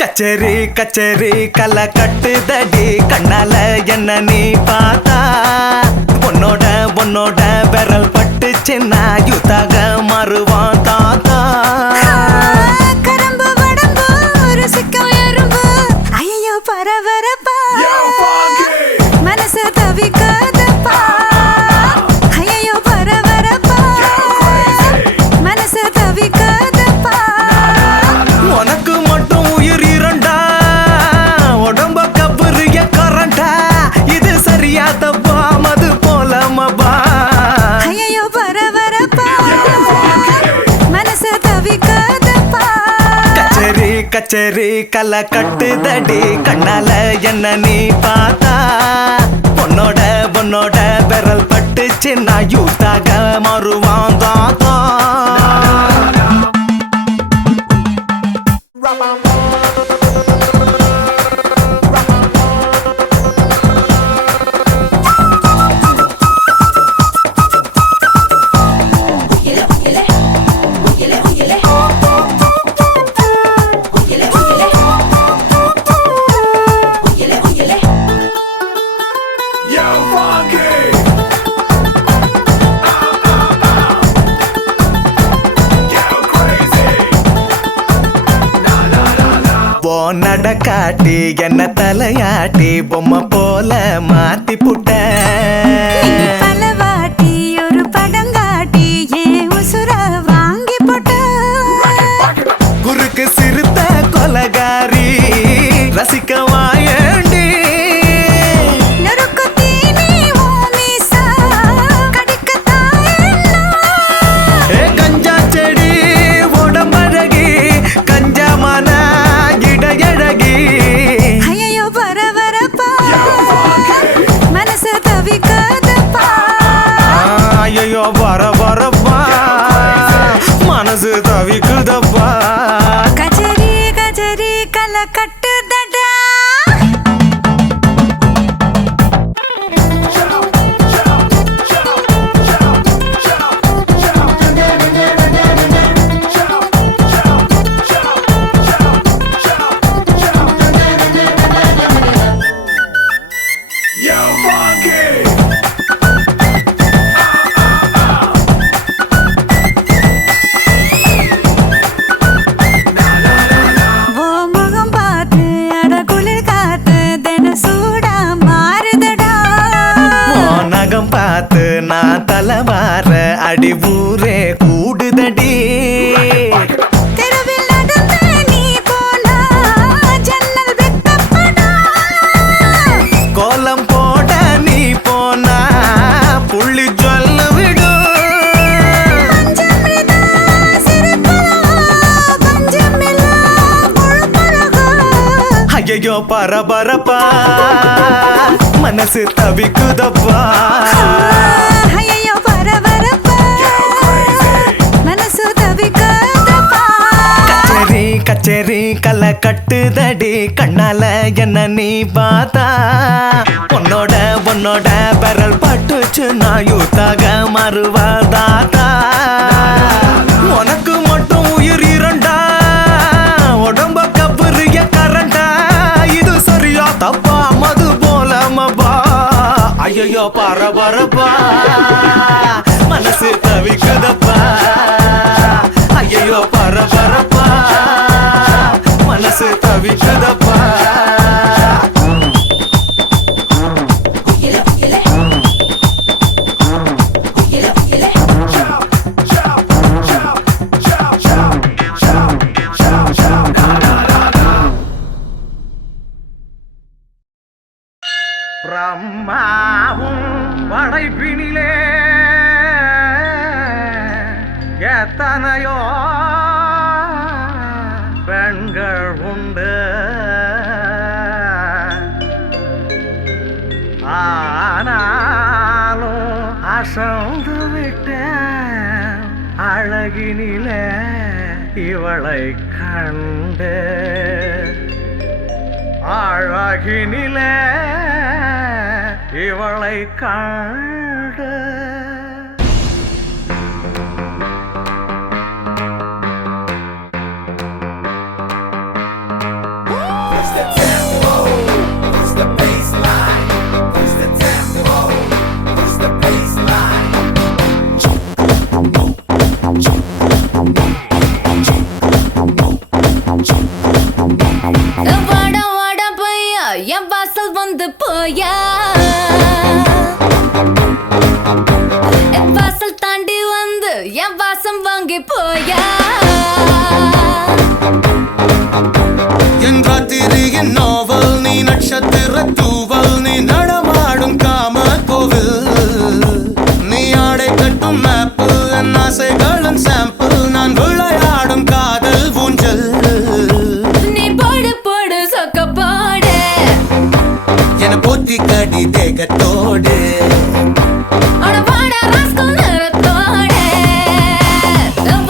கச்சேரி கச்சேரி கலை கட்டுதடி கண்ணால என்ன நீ பார்த்தா உன்னோட உன்னோட விரல் பட்டுச்சுன்னா யுத்தாக மாறுவான் தாத்தா. கரம்பு வடம்பு ருசிக்கும் எறும்பு ஐயோ பரபரப்பா மனசு தவிக்காதப்பா ஐயோ பரபரப்பா மனசு தவிக்காதப்பா. உனக்கு மட்டும் உயிர் இரண்டா உடம்ப கபுரிய கரண்டா இது சரியா தப்பா மது போலமபா ஐயோ பரபரப்பா மனசு தவிக்காதப்பா. கச்சேரி கச்சேரி கலை கட்டுதடி கண்ணால என்ன நீ பார்த்தா உன்னோட உன்னோட விரல் பட்டுச்சுன்னா யூத்தாக மாறுவான் தாத்தா. நடக்காட்டி என்ன தலையாட்டி பொம்மை போல மாத்தி புட்ட பலவாட்டி ஒரு படங்காட்டி ஏன் உசுர வாங்கி போட்ட குறுக்கு சிறுத்த கொலகாரி ரசிக்க வாயண்டி நறுக்கு தீனி ஓமிசா கடிக்கத்தாயன்னா கஞ்சா செடி உடம்பழகி கஞ்சமான இடையழகி ஐயோ பரபரப்பா மனசு தவிக்காதப்பா ஐயோ வர வரப்பா மனசு தவிக்குதப்பா. கச்சேரி கச்சேரி கலை கட்டுதடா பார்த்து நான் தலைவார அடி ஊரே கூடுதடி தெருவில் நடந்த நீ போனா ஜன்னல் வெட்டப்படா கோலம் போட நீ போனா புள்ளி சொல்ல விடும் பஞ்சமிதா சிரிப்பழகா பஞ்சமில்லா கொழுப்பழகா ஐயோ பரபரப்பா மனசு தவிக்குதப்பா ஐயோ பரபரப்பா மனசு தவிக்காதப்பா. கச்சேரி கச்சேரி கலை கட்டுதடி கண்ணால என்ன நீ பார்த்தா உன்னோட உன்னோட விரல் பட்டுச்சு நான் யூத்தாக மாறுவா தாத்தா. உனக்கு மட்டும் உயிர் இரண்டா உடம்ப கபுரிய கரண்டா இது சரியா தப்பா மது போலமபா ஐயோ பரபரப்பா மனசு தவிக்குதப்பா ஐயோ பரபரப்பா மனசு தவிக்குதப்பா. பிரம்மாவும் படைப்பினிலே எத்தனையோ பெண்கள் உண்டு ஆனாலும் அசந்து விட்டேன் அழகினில இவளை கண்டு அழகினில இவளை கண்டு வாடா வாடா பையா என் வாசல் வந்து போயா என் வாசல் தாண்டி வந்து என் வாசம் வாங்கி போயா என் ராத்திரியின் நாவல் நீ நட்சத்திர தூவல் நீ நடமாடும் காம கோவில் நீ ஆடை கட்டும் மேப்பு என் ஆசைகளின் சாம்பிள் நான் விளையாடும் காதல் ஊஞ்சல் நீ போடு போடு சொக்க போடு என போத்தி கடி தேகத்தோடு அட வாடா ராஸ்கல் நிறத்தோடு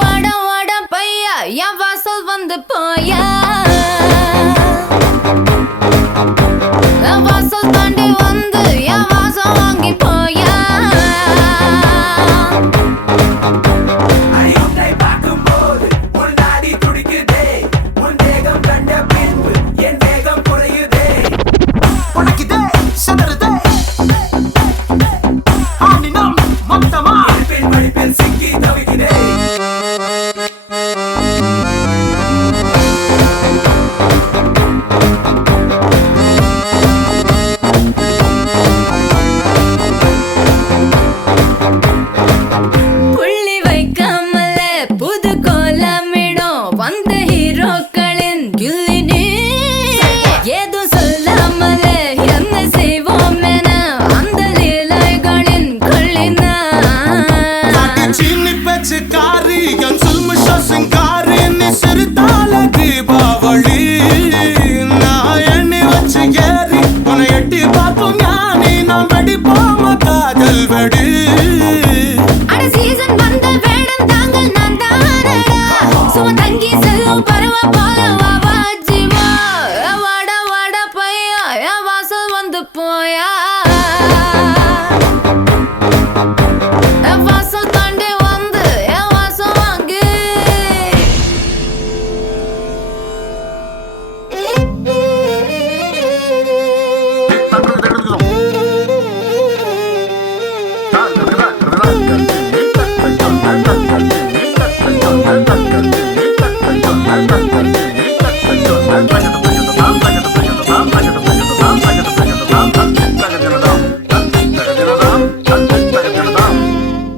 வாடா வாடா பையா என் வாசல் வந்து போயா என் வாசல் தாண்டி வந்து என் வாசம் வாங்கி போயா புள்ளி வைக்காமலே புது கோலமிடும் வந்த ஹீரோக்களின் கில்லினி ஏதோ சொல்லாமலே என்ன செய்வோம் என அந்த லீலைகளின் கொள்ளினா சீனி பேச்சுக்காரி என் சில்மிஷ சிங்காரி நீ சிறுத்தால தீபாவளி நான் எண்ணி வச்சு ஏறி உன்னை எட்டி பார்ப்போம் ஞானி நாம் வெடிப்போம் காதல் வெடி அட சீசன் வந்த வேடம் தாங்கள் நான் தானடா சும்மா தங்கி செல்லும் பரவ போல வா ஜீவா வாடா வாடா பையா என் வாசல் வந்து போயா என் வாசல் தாண்டி வந்து என் வாசம் வாங்கி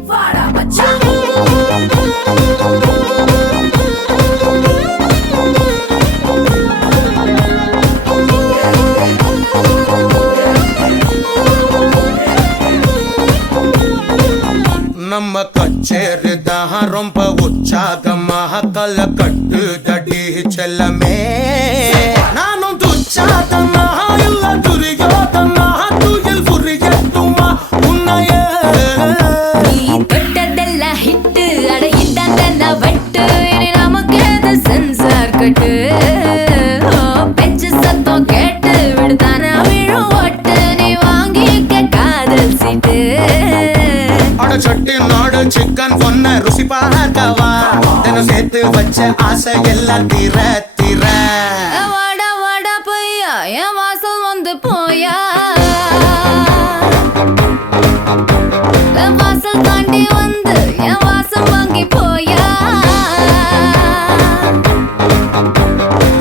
வாடா மச்சான் நம்ம கச்சேரி தான் ரொம்ப உற்சாகமாக கல கட்டு தடி செல்லமே நானும் துச்சாதமாக இல்ல துரியோதமாக துயில் புரியட்டுமா உன்னையே நீ தொட்டதெல்லாம் ஹிட்டு அட இட்டாந்தெல்லாம் வட்டு இனி நமக்கு எது சென்சார் கட்டு பெஞ்சு சத்தம் கேட்டு விடுதானா விழும் ஓட்டு நீ வாங்கிக்க காதல் சீட்டு அட சட்டி நாடு சிக்கன் பொண்ண ருசி பார்க்கவா தினம் சேர்த்து வச்ச ஆசை எல்லாம் தீர தீர வாடா வாடா பையா என் வாசல் வந்து போயா என் வாசல் தாண்டி வந்து என் வாசம் வாங்கி போயா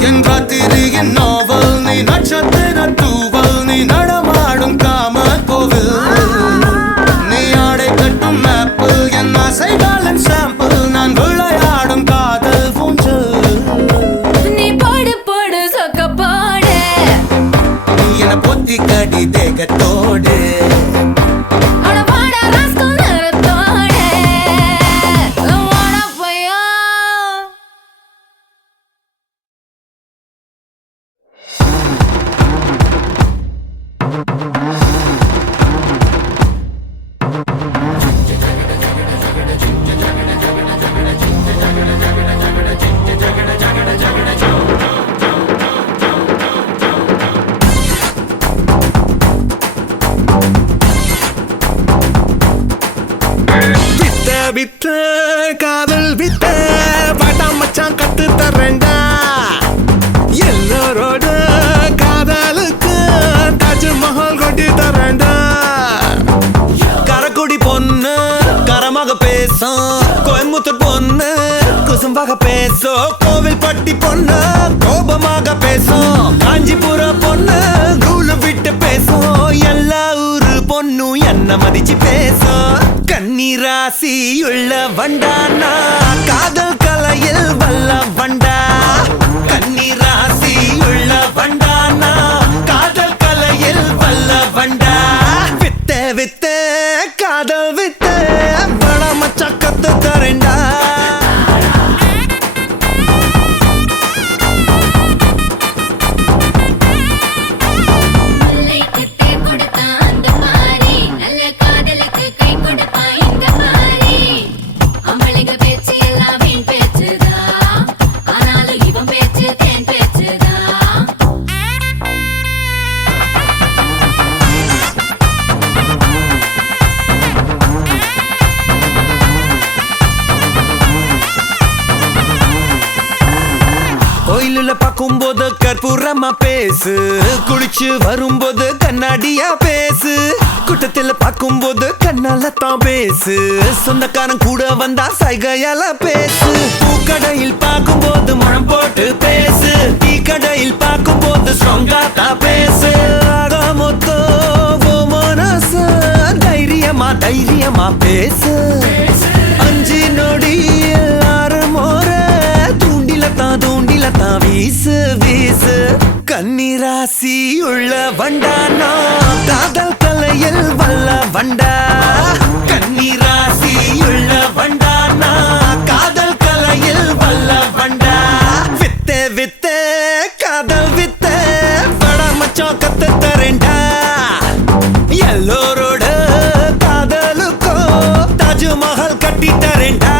என் ராத்திரியின் நாவல் நீ நட்சத்திர தூவல் நீ நடமாடும் காம கோவில் நீ ஆடை கட்டும் மேப்பு என் ஆசைகளின் சாம்பிள் நான் விளையாடும் காதல் ஊஞ்சல் நீ போடு போடு சொக்க போடு நீ என பொத்தி கடி தேகத்தோடு அட வாடா ராஸ்கல் நிறத்தோடு வாடா வித்த வித்த காதல் வித்த வாடா மச்சான் கத்து தரேன்டா எல்லாரோட காதலுக்கு தாஜ்மஹால் கொட்டி தரேன்டா கரக்குடி பொண்ணு கரமாக பேசும் கோயம்புத்தூர் பொண்ணு குசும்பாக பேசும் கோவில் பட்டி பொண்ணு கோபமாக பேசும் காஞ்சிபுர பொண்ணு ரூலு விட்டு பேசும் எல்லா ஊரு பொண்ணு என்ன மதிச்சு பேசும் கண்ணீராசி உள்ள வண்டானா காதல் கலையில் வல்ல வண்டா கண்ணீராசி உள்ள வண்டானா காதல் கலையில் வல்ல வண்டா வித்த வித்த காதல் வித்த பட மச்சா கத்து தரேன்டா கோயிலுல பார்க்கும்போது கற்பூரமா பேசு குளிச்சு வரும்போது கண்ணாடியா பேசு கூட்டத்துல பார்க்கும்போது கண்ணால தான் பேசு சொந்தக்காரன் கூட வந்தா சைகையால பேசு பூக்கடையில் பார்க்கும்போது முழம் போட்டு பேசு டீ கடையில் பார்க்கும்போது ஸ்ட்ராங்கா தான் பேசு மொத்தோ மனசு தைரியமா தைரியமா பேசு அஞ்சு நொடி எல்லாரும் தூண்டில வீசு வீசு கண்ணீராசி உள்ள வண்டானா காதல் கலையில் வல்ல வண்டா கண்ணீராசி உள்ள வண்டானா காதல் கலையில் வல்ல வண்டா வித்த வித்த காதல் வித்த பட மச்சான் கத்து தரேன்டா எல்லோரோட காதலுக்கோ தாஜ்மஹால் கட்டி தரேன்டா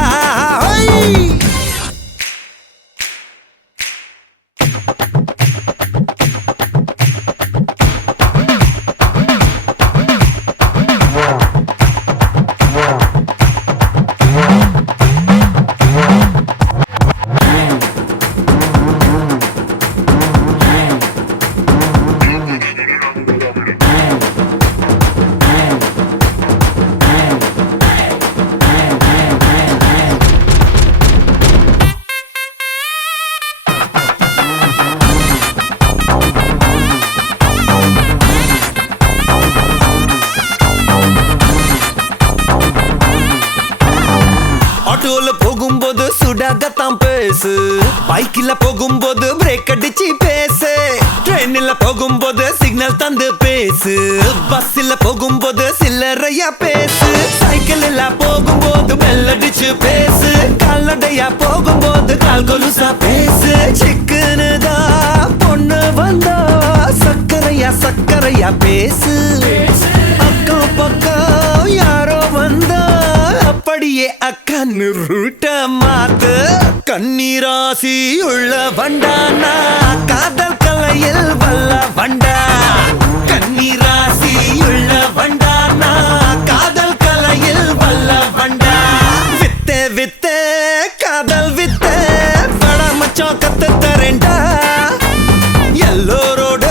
ஆட்டோல போகும்போது சுடாகத்தான் பேசு பைக்கில போகும்போது பிரேக் அடிச்சு பேசு ட்ரெயின்ல போகும்போது சிக்னல் தந்து பேசு பஸ்ல போகும்போது சில்லறையா பேசு சைக்கிள்ல போகும்போது பெல் அடிச்சு பேசு கால்நடையா போகும்போது கால் கொலுசா பேசு சிக்கனுதா பொண்ணு வந்தா சக்கரையா பேசு அக்கம் பக்கம் யாரோ வந்தா அப்படியே அக்கன்னு ரூட்ட மாத்து கண்ணீராசி உள்ள வண்டானா காதல் கலையில் வல்ல வண்டா கண்ணீராசி உள்ள வண்டானா காதல் கலையில் வல்ல வண்டா வித்த வித்த காதல் வித்த பட மச்சான் கத்து தரேன்டா எல்லோரோட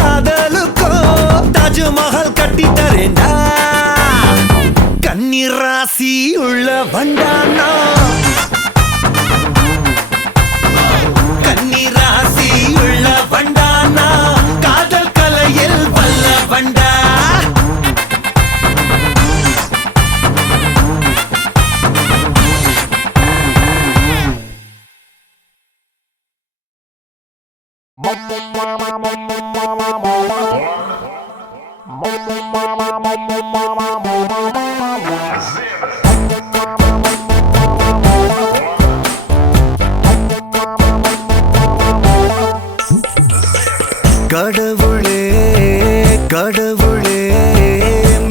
காதலுக்கோ தாஜ்மஹால் கட்டி தரேன்டா கண்ணீராசி உள்ள வண்டானா கண்ணீராசி உள்ள வண்டானா காதல் கலையில் வல்ல வண்டா கடவுளே கடவுளே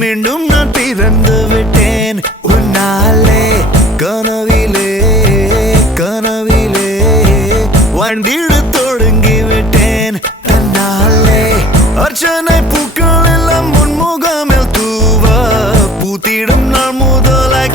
மீண்டும் நான் பிறந்து விட்டேன் உன்னாலே கனவிலே கனவிலே வாழ்ந்திட தொடங்கி விட்டேன் தன்னாலே அர்ச்சனை பூக்கள் எல்லாம் முன்முகமில் தூவ பூத்திடும் நாள் முதலாய்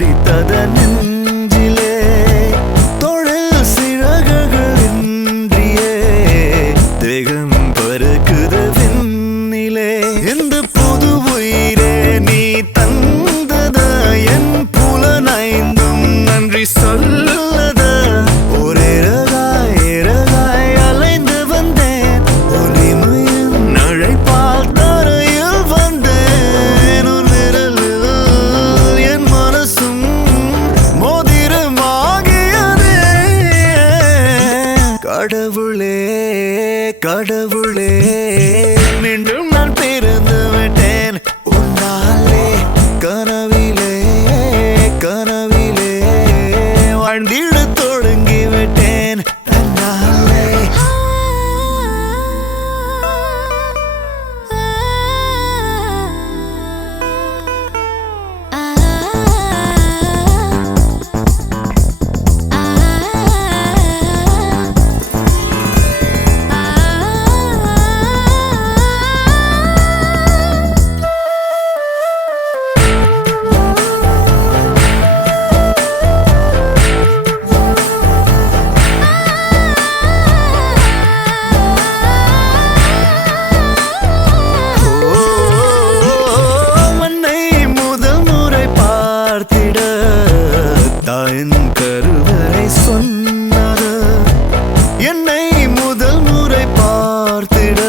பிடித்தத நெஞ்சிலே தொழில் சிறகுகளின்றியே தேகம் பறக்குது விண்ணிலே இந்த புது உயிரே நீ தந்தத என் புலனைந்தும் நன்றி சொல்லத ஒரு இறகாய் அலைந்து வந்தேன் ஒளிமையின் அழைப்பால் தரையில் வந்தேன் உன் விரலில் என் மனசும் மோதிரமாகியதே கடவுளே கடவுளே மீண்டும் நான் பிறந்து விட்டேன் உன்னாலே கனவிலே கனவிலே வாழ்ந்திட தொடங்கி விட்டேன் தன்னாலே மண்ணை முதல் முறை பார்த்திட தாயின் கருவறை சொன்னது என்னை முதல் முறை பார்த்திட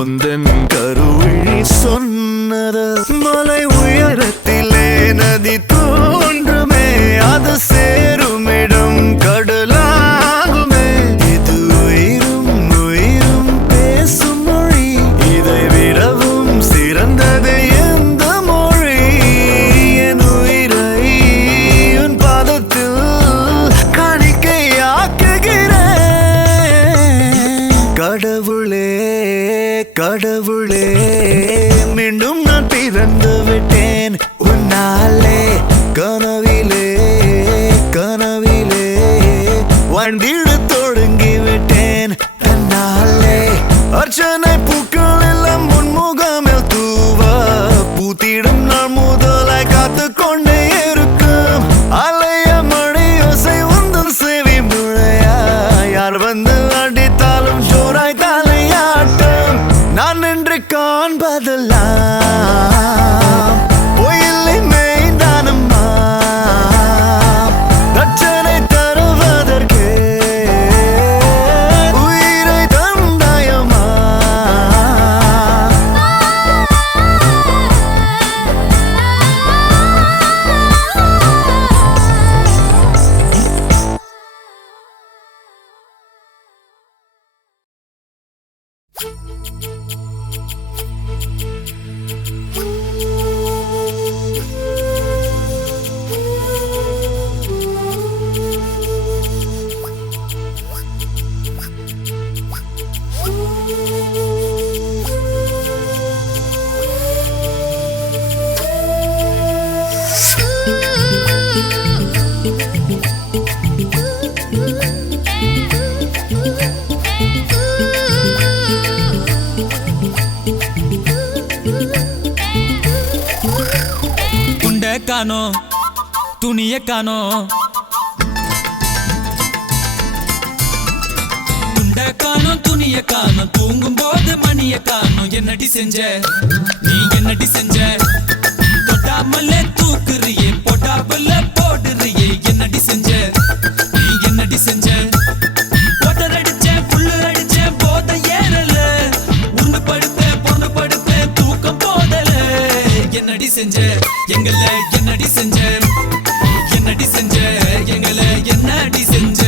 உந்தன் கருவிழி சொன்னது மலை உயரத்திலே நதி தோன்றுமே அது சேருமிடம் கடலாகுமே இது உயிரும் உயிரும் பேசும் மொழி இதை விடவும் சிறந்தது எந்த மொழி என் உயிரை உன் பாதத்தில் காணிக்கையாக்குகிறேன் கடவுளே கடவுளே மீண்டும் நான் பிறந்து விட்டேன் உன்னாலே கனவிலே கனவிலே வாழ்ந்திட தொடங்கி விட்டேன் தன்னாலே அர்ச்சனை பூக்கள் எல்லாம் முன்முகமில் தூவ பூத்திடும் நாள் முதலாய் காத்து கொண்டே இருக்கும் அலைய மழை யோசை உந்தன் சேவி முழையா யார் வந்து அடித்தாலும் ஜோராய் தலையாட்டம் நான் நின்று காண்பதெல்லாம் பொய்யில்லை மெய்தானம்மா தட்சணை தருவதற்கே உயிரை தந்தாயம்மா துண்ட காணோம் துணிய காணோம் துண்ட காணோம் துணிய காணோம் தூங்கும் போது மணிய காணோம் என்னடி செஞ்ச நீ என்னடி செஞ்ச தொட்டாமல்ல தூக்குறியே போட்டாமல்ல போடுறியே என்னடி செஞ்ச நீ என்னடி செஞ்ச போட்டர் அடிச்சேன் புல்லர் அடிச்சேன் போத ஏறல உருண்டு படுப்பேன் பொண்ணு படுப்பேன் தூக்கம் போதல என்னடி செஞ்ச எங்கள என்னடி செஞ்ச என்னடி செஞ்ச எங்கள என்னடி செஞ்ச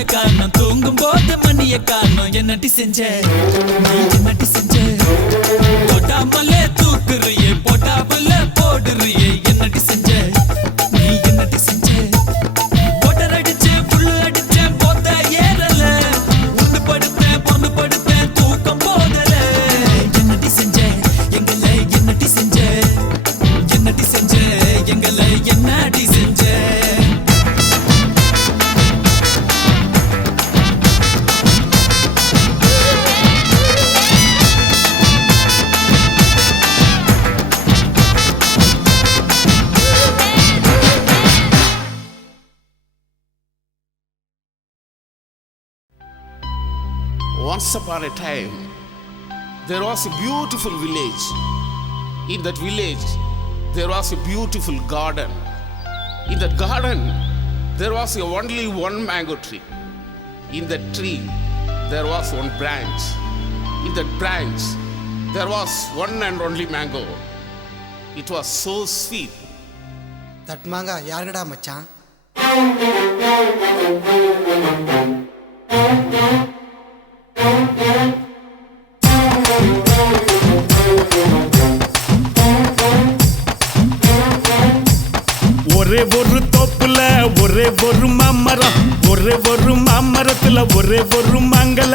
துணிய காணும் தூங்கும் போது மணிய காணும் என்னடி செஞ்ச நீ என்னடி செஞ்ச தொட்டாமலே தூக்குறியே போட்டாமலே போடுறியே என்னடி செஞ்ச நீ என்னடி செஞ்ச போட்டர் அடிச்சு புல்லு அடிச்ச போத்த ஏறல உண்டு படுத்தேன் பொண்ணு படுத்தேன் தூக்கம் போதல என்னடி செஞ்ச எங்களை என்னடி செஞ்ச என்னடி செஞ்ச எங்களை என்னடி செஞ்ச Once upon a time, there was a beautiful village. In that village, there was a beautiful garden. In that garden, there was only one mango tree. In that tree, there was one branch. In that branch, there was one and only mango. It was so sweet. தட்மாங்கா யாருடா மச்சான்? ஒரே ஒரு தோப்புல ஒரே ஒரு மாமரம், ஒரே ஒரு மாமரத்துல ஒரே ஒரு மாங்கல,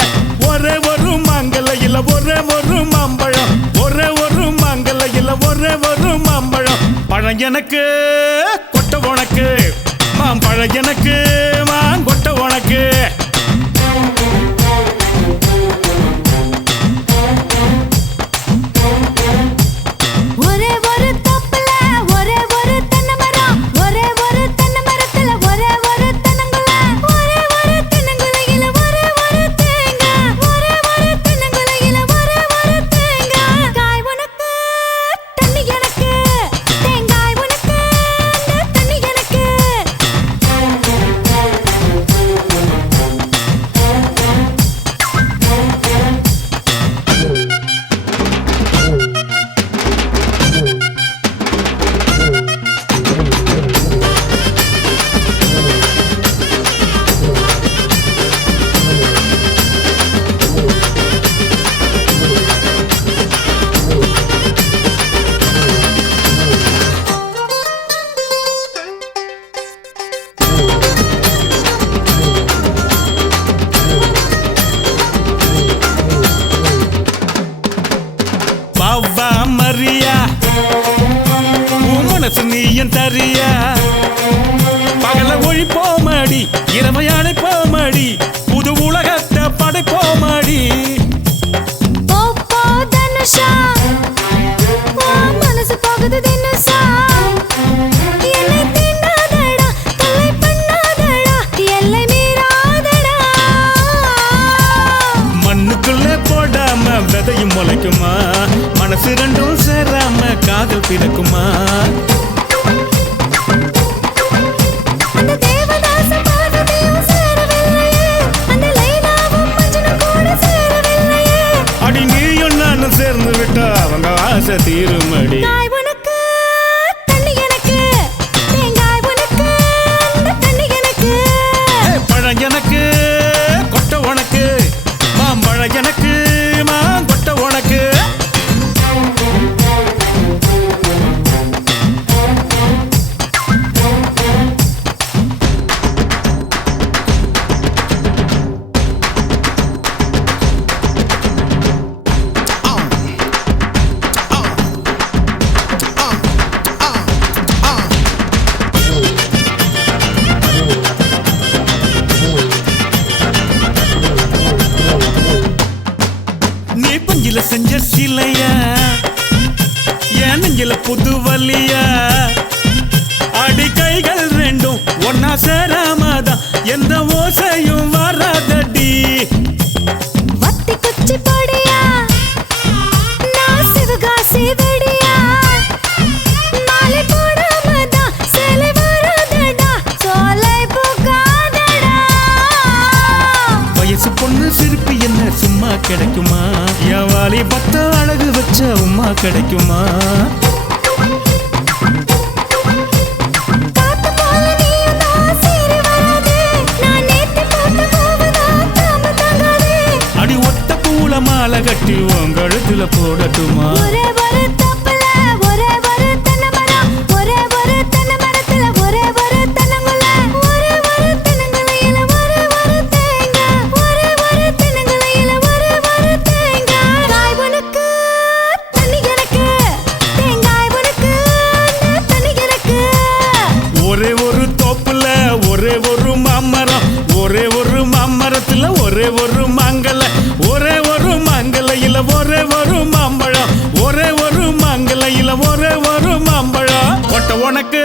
ஒரே ஒரு மாங்கலையில ஒரே ஒரு மாம்பழம், ஒரே ஒரு மாங்கலையில ஒரே ஒரு மாம்பழம். பழம் எனக்கு கொட்டை உனக்கு, மாம்பழம் எனக்கு மாங்கொட்டை உனக்கு. ஒரே ஒரு தோப்புல ஒரே ஒரு தென்னை மரம், ஒரே ஒரு தென்னை மரத்துல ஒரே ஒரு தென்னங்குல, ஒரே ஒரு தென்னங்குலையில ஒரே ஒரு தேங்காய், ஒரே ஒரு தென்னங்குலையில ஒரே ஒரு தேங்காய். காய் உனக்கு தண்ணி எனக்கு, தேங்காய் உனக்கு தண்ணி எனக்கு. பாவா மரியா உன் மனசு நீ என் தரியா, பகல ஒழிப்போமடி இரவை அழைப்போமடி, புது உலகத்தை படைப்போமடி. போ போ தனுஷா, உன் மனசு போகுது தினுசா. என்னை தீண்டாதடா, தொல்லை பண்ணாதடா, எல்லை மீறாதடா. மண்ணுக்குள்ள போடாம விதையும் முளைக்குமா, மனசு ரெண்டும் சேராம காதல் பிறக்குமா. அந்த தேவதாச பார்வதியும் சேரவில்லையே, அந்த லைலாவும் மஜ்னும் கூட சேரவில்லையே. அடி நீயும் நானும் சேர்ந்து விட்டா அவங்க ஆசை தீருமடி. காய் உனக்கு தண்ணி எனக்கு, தேங்காய் உனக்கு தண்ணி எனக்கு. பழம் எனக்கு கொட்டை உனக்கு, மாம்பழம் எனக்கு மாங்கொட்டை உனக்கு. நீ பஞ்சில செஞ்ச சிலையா, என் நெஞ்சில புது வலியா, அடி கைகள் ரெண்டும் ஒன்னா சேராமதான் எந்த ஓசையும் வராதடி. வத்தி குச்சி பொடியா, நான் சிவகாசி வெடியா, மாலை போடாமதான் சேலை வராதடா, சோலை போகாதடா. வயசு பொண்ணு சிரிப்பு என்ன சும்மா கிடைக்குமா, என் வாலி பத்த அழகு வச்ச உமா கிடைக்குமா. காத்து போல நீயும் தான் சீறி வராதே, நான் நேத்து பார்த்த மாலை கட்டி உங்கழுத்துல போடட்டுமா? ஒரே ஒரு தப்புல ஒரே ஒரு தென்னை மரம், ஒரே ஒரு தென்னை மரத்துல ஒரே ஒரு தென்னங்குலை, ஒரே ஒரு தென்னங்குலையில ஒரே ஒரு தேங்காய், ஒரே ஒரு தென்னங்குலையில ஒரே ஒரு தேங்காய். காய் உனக்கு தண்ணி எனக்கு, தேங்காய் உனக்கு தண்ணி எனக்கு. ஒரே ஒரு தோப்புல ஒரே ஒரு மாமரம், ஒரே ஒரு மாமரத்துல ஒரே ஒரு மாங்கல, ஒரே ஒரு மாங்கலையில ஒரே ஒரு மாம்பழம், ஒரே ஒரு மாங்கலையில ஒரே ஒரு மாம்பழம். கொட்ட உனக்கு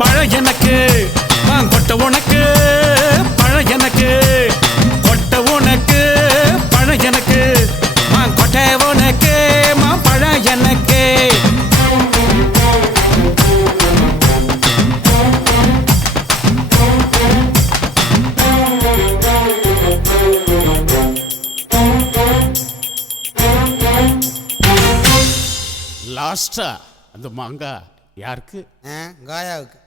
பழ எனக்கு, கொட்ட உனக்கு பழ எனக்கு, கொட்ட உனக்கு பழ எனக்கு, கொட்டை உனக்கு பழ எனக்கு. லாஸ்டா அந்த மாங்காய் யாருக்கு? காயாவுக்கு.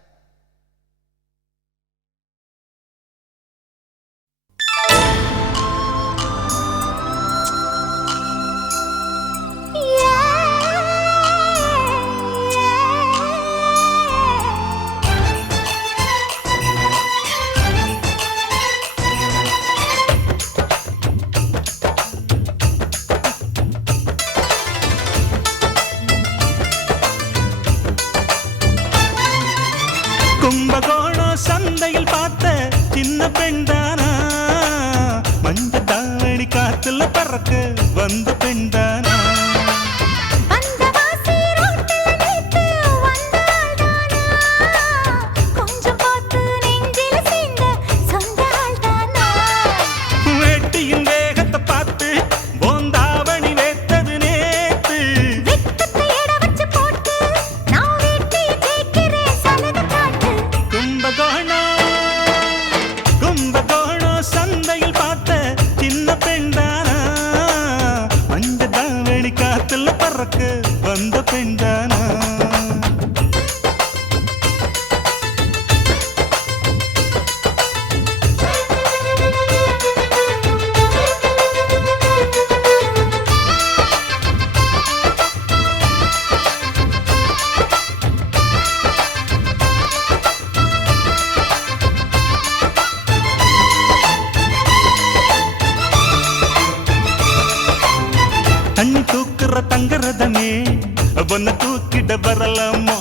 கும்பகோணம் சந்தையில் பார்த்த சின்ன பெண்தானா, மஞ்ச தாவணி காத்துல பறக்க வந்த பெண்தானா? வந்தவாசி ரோட்டுல நேத்து வந்தாள்தானா, கொஞ்சம் பார்த்து நெஞ்சில சேர்ந்த சொந்த ஆள்தானா. வேட்டியின் வேகத்தை பார்த்து போந்தாவணி வேத்தது நேத்து, வெட்டத்தை எட வச்சு போட்டு நான் வெட்டி ஜெயிக்கிறேன் சலுகை காட்டு. கும்பகோணம் சந்தையில் பார்த்த சின்ன பெண்தானா, மஞ்ச தாவணி காத்துல பறக்க வந்த பெண்தானா? தண்ணி தூக்குற தங்கரதமே ஒன்ன தூக்கிட வரலாமா?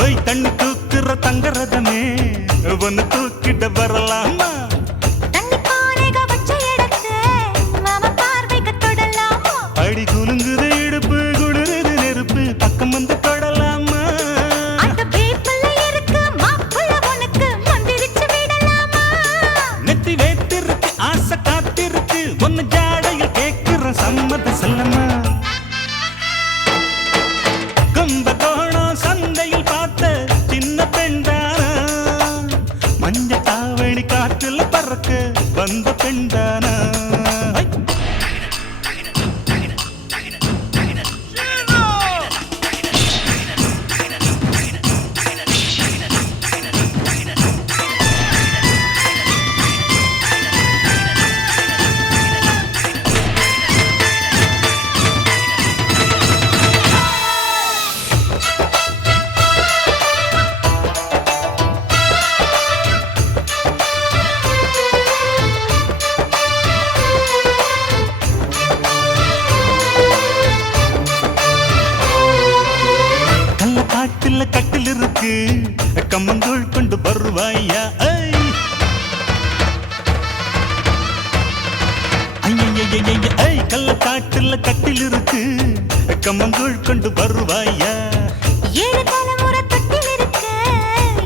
ஓய் தண்ணி தூக்குற தங்கரதமே ஒன்ன தூக்கிட வரலாமா? தண்ணி பானைக வச்ச இடத்து மாமா பார்வைக்கு தொடலாமா? அடி குலுங்குது இடுப்பு குளிருது நெருப்பு பக்கம் வந்து தொடலாமா? அந்த வேப்பில இருக்கு மாப்புள்ள உனக்கு மந்திரிச்சு விடலாமா? நெத்தி வேத்திருக்கு ஆசை காத்திருக்கு ஒன்னு ஜாடையில் கேட்கிற சம்மத செல்லமா? கும்பகோணம் சந்தையில் பார்த்த சின்ன பெண்தானா, மஞ்ச தாவணி காற்றுல பறக்க வந்த பெண்தானா? கள்ளக்காட்டுல கட்டில் இருக்கு கம்மங்கூழ் கொண்டு வருவாயா? கள்ளக்காட்டுல கட்டில் இருக்கு கம்மங்கூழ் கொண்டு வருவாயா? 7 தலைமுறை தொட்டில் இருக்கு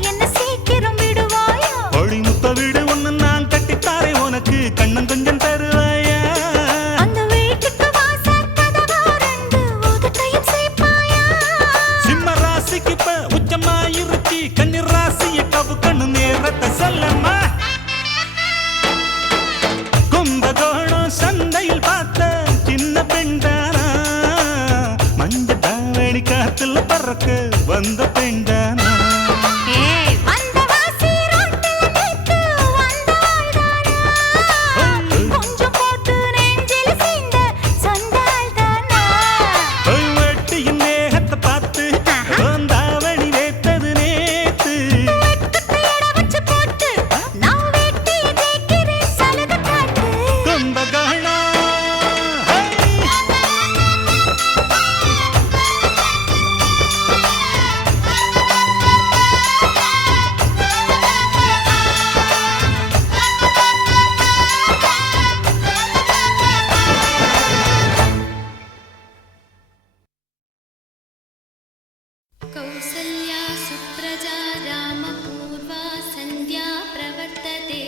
என்ன சீக்கிரம் விடுவாயா? கோழி முத்த வீடு ஒண்ணு நான் கட்டித்தாரே உனக்கு கண்ணன் கொஞ்சம் தருவாயா? அந்த வீட்டுக்கு வாசல் கதவா ரெண்டு உதட்டையும் சேர்ப்பாயா? சிம்ம ராசிக்கு இப்ப உச்சமாயிருச்சு கண்ணீர் ராசிய கவு கண்ணு நேரத்தை சொல்லம்மா? கும்பகோணம் சந்தையில் பார்த்த சின்ன பெண்தானா, மஞ்ச தாவணி காத்துல பறக்க வந்த பெண்தானா? வந்தவாசி ரோட்டுல நேத்து வந்த कौसल्या सुप्रजा रामपूर्वा सन्ध्या प्रवर्तते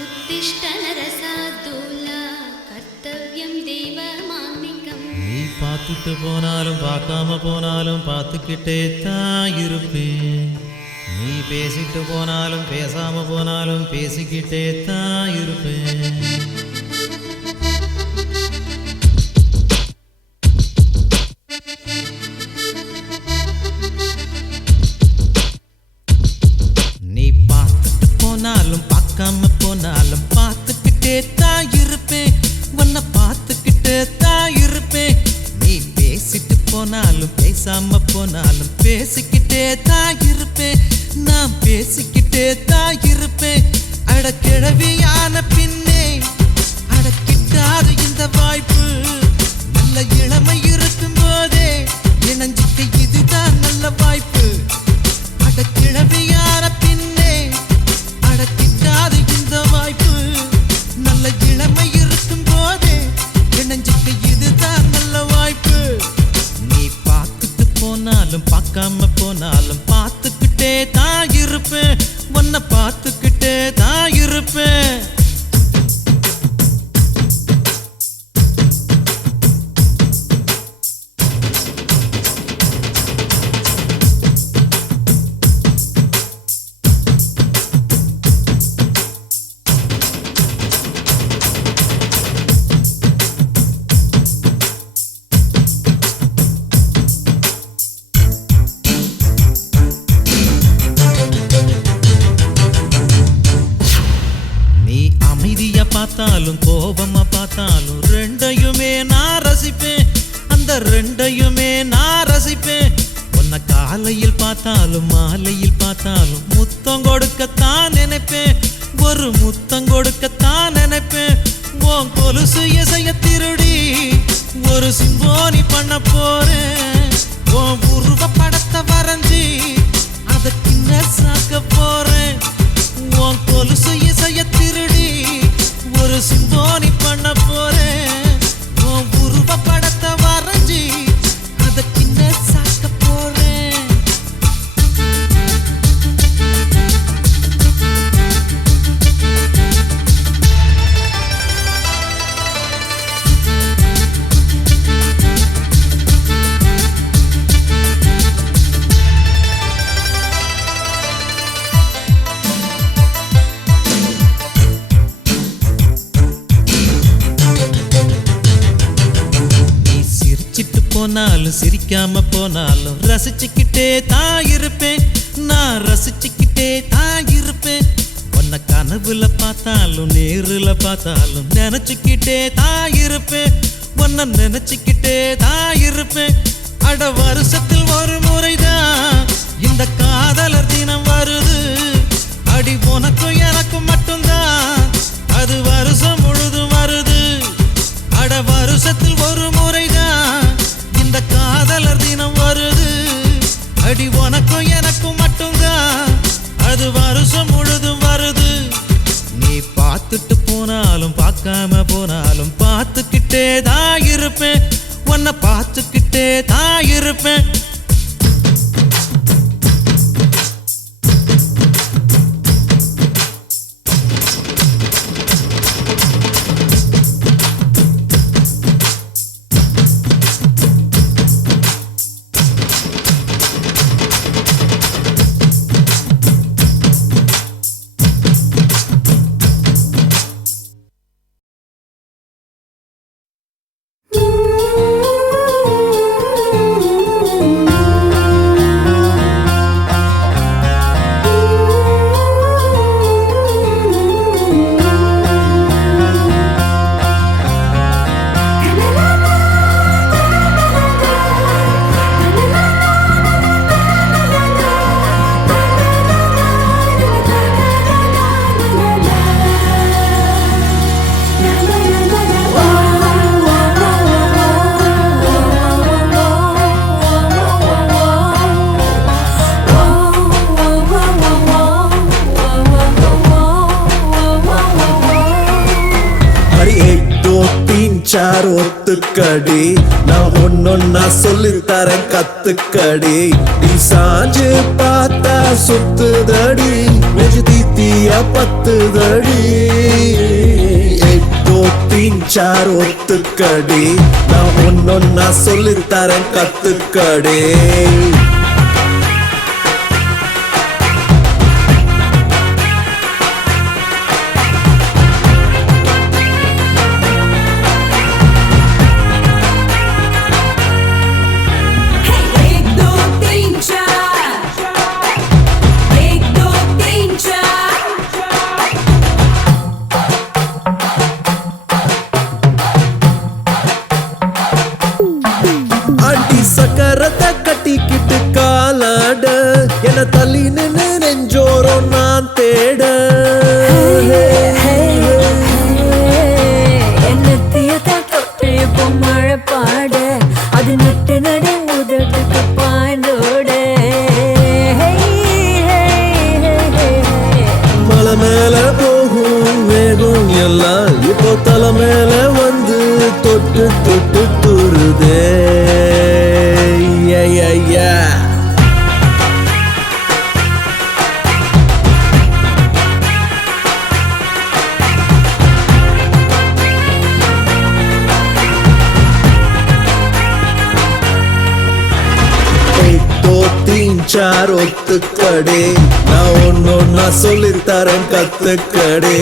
उत्तिष्ठ नरसार्दूला कर्तव्यं देवमान्निकम् நீ பார்த்துட்டு போனாலும் பார்க்காம போனாலும் பார்த்துக்கிட்டே தான் இருப்பேன். நீ பேசிட்டு போனாலும் பேசாம போனாலும் பேசிக்கிட்டே தான் இருப்பேன். நீ பார்த்துட்டு போனாலும் பார்க்காம போனாலும் பார்த்துக்கிட்டே தான் இருப்பேன். உன்னை பார்த்துக்கிட்டே தான் இருப்பேன். நீ பேசிட்டு போனாலும் பேசாம போனாலும் பேசிக்கிட்டே தான் இருப்பேன். நான் பேசிக்கிட்டே தான் இருப்பேன். அட கிழவியான பின்னே அடக்கிட்டாத இந்த வாய்ப்பு நல்ல இளமை இருக்கும் போதே இணைஞ்சிக்க இதுதான் நல்ல வாய்ப்பு. அட கிழவியான பின்னே அடக்கிட்டாத இந்த வாய்ப்பு நல்ல இளமை இருக்கும் போதே இணைஞ்சிக்க இதுதான் நல்ல வாய்ப்பு. நீ பார்த்துட்டு போனாலும் பார்க்காம போனாலும் பார்த்துக்கிட்டே தான் இருப்பேன். உன்னை பார்த்துக்கிட்டே தான் இருப்பேன். நீ அமைதியா பார்த்தாலும் கோபமா பார்த்தாலும் ரெண்டையுமே நான் ரசிப்பேன். அந்த ரெண்டையுமே நான் ரசிப்பேன். உன்னை காலையில் பார்த்தாலும் மாலையில் பார்த்தாலும் முத்தம் கொடுக்கத்தான் நினைப்பேன். ஒரு முத்தம் கொடுக்கத்தான் நினைப்பேன். உன் கொலுசு இசைய திருடி ஒரு சிம்போனி பண்ண போறேன். உன் உருவ படத்தை வரைஞ்சி அதை கிண்ண சாக்க போறேன். உன் கொலுசு இசைய திருடி ஒரு சிம்போனி பண்ண போறேன். உன் உருவ படத்தை வரைஞ்சி அதை கிண்ண சாக்க போறேன். போனாலும் சிரிக்காம போனாலும் ரசிச்சுக்கிட்டே தான் இருப்பேன். நான் ரசிச்சுக்கிட்டே தான் இருப்பேன். உன்னை கனவுல பார்த்தாலும் நேருல பார்த்தாலும் நினைச்சுக்கிட்டே தான் இருப்பேன். உன்னை நினைச்சுக்கிட்டே தான் இருப்பேன். அட வருஷத்தில் ஒரு முறைதான் இந்த காதலர் தினம் வருது. அடி உனக்கும் எனக்கும் மட்டும்தான் அது வருஷம் முழுதும் வருது. அட வருஷத்தில் ஒரு முறைதான் இந்த காதலர் தினம் வருது. அடி உனக்கும் எனக்கும் மட்டும்தான் அது வருஷம் முழுதும் வருது. நீ பார்த்துட்டு போனாலும் பார்க்காம போனாலும் பார்த்துக்கிட்டே தான் இருப்பேன். உன்னை பார்த்துக்கிட்டே தான் இருப்பேன். சார் ஒத்துக்கடி நான் ஒன்னொன்னா சொல்லித்தரேன் கத்துக்கடி நீ சாஞ்சு பார்த்தா சுத்துதடி நெஞ்சு தீத்தியா பத்துதடி 1 2 3 4 ஒத்துக்கடி நான் ஒன்னொன்னா சொல்லித்தரேன் கத்துக்கடி அடி சக்கரத்தை கட்டிக்கிட்டு காலாட என தள்ளி நின்று நெஞ்சோரம் நான் தேட மழை பாட அது நட்டு நட உதட்டுக்கு பாய்ந்தோட மலை மேல போகும் வேகம் எல்லாம் இப்போ தலை மேல வந்து தொட்டு தொட்டு துருதே சார் ஒத்துக்கடே நான் ஒன்னொன்னா சொல்லித்தரேன் கத்துக்கடே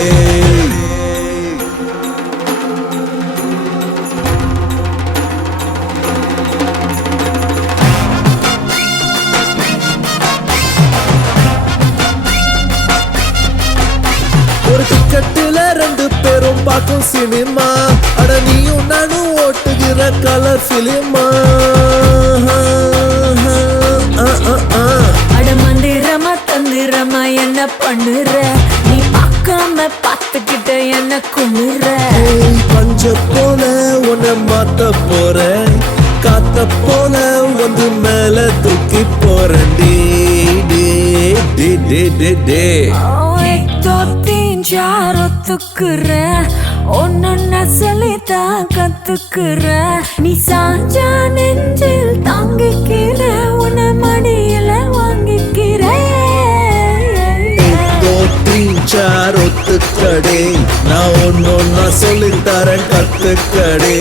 ஒரு டிக்கெட்டுல 2 பேரும் பார்க்கும் சினிமா அட நீயும் நானும் ஓட்டுகிற கலர் பிலிமா அட மந்திரமா தந்திரமா என்ன பண்ணுற நீ பார்க்காம பார்த்துக்கிட்ட என்ன குமுற பஞ்ச போல உன்னை மாத்த போறேன் காத்த போல வந்து மேல தூக்கி போறேன்டி டே டே டே டே 1 2 3 4 ஒத்துக்குற ஒன்னொன்னா சொல்லித்தான் கத்துக்குற நீ சாஞ்சா நெஞ்சில் தாங்கிக்கிற உன்னை மடியில வாங்கிக்கிற 1 2 3 4 ஒத்துக்கடே நான் ஒன்னொன்னா சொல்லித்தரேன் கத்துக்கடே